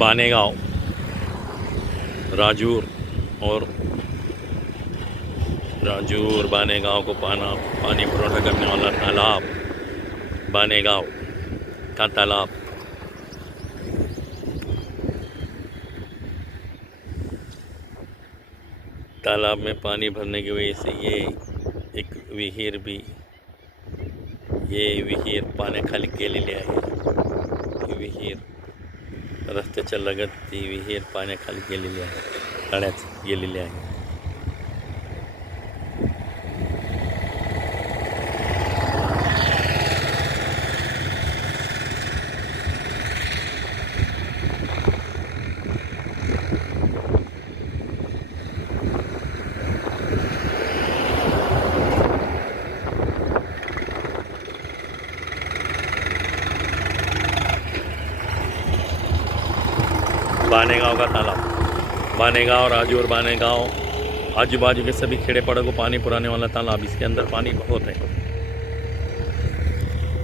बानेगांव, राजूर बानेगांव को पानी पुरवठा करने वाला तालाब, बानेगांव का तालाब। तालाब में पानी भरने की वजह से ये एक विहीर पाण्याखाली गेलेली आहे। ही विहीर रस्त्याच्या लगत ती विहीर पाण्याखाली गेलेली आहे, तळ्यात गेलेली आहे। बानेगांव का तालाब, बानेगांव, राजूर, बानेगांव, आजू बाजू के सभी खेड़े पड़ों को पानी पुराने वाला तालाब। इसके अंदर पानी बहुत है।